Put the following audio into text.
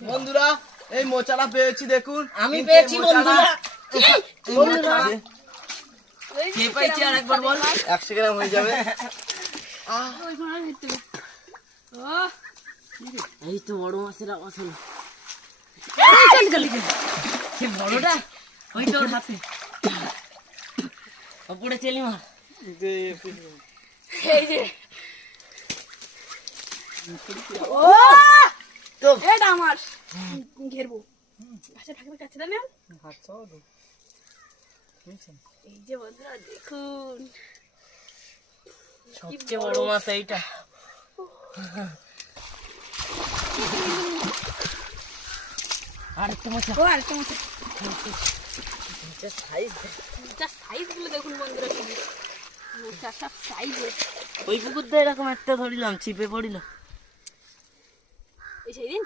বন্ধুরা এই মোচাটা পেয়েছি দেখুন। আমি পেয়েছি বন্ধুরা। কে পাইছে আরেকবার বল। 100 গ্রাম হয়ে যাবে। এই তো বড় মাছের আওয়াজ হলো। সে বড়টা ওই তোর হাতে ওপরে চেলি মার। এই যে তো এটা আমার ঘেরবো আচ্ছা থাকবে কাছে দাও না এই যে বন্ধুরা দেখুন সবচেয়ে বড় মাছ এইটা। আরেকটা মাছ ও আরেকটা মাছ সাইজ যা সাইজ গুলো দেখুন বন্ধুরা কি মোচা সব সাইজে ওই পুকুর তো এরকম একটা ধরিলাম ছিপে পড়িল। এই সেই দিন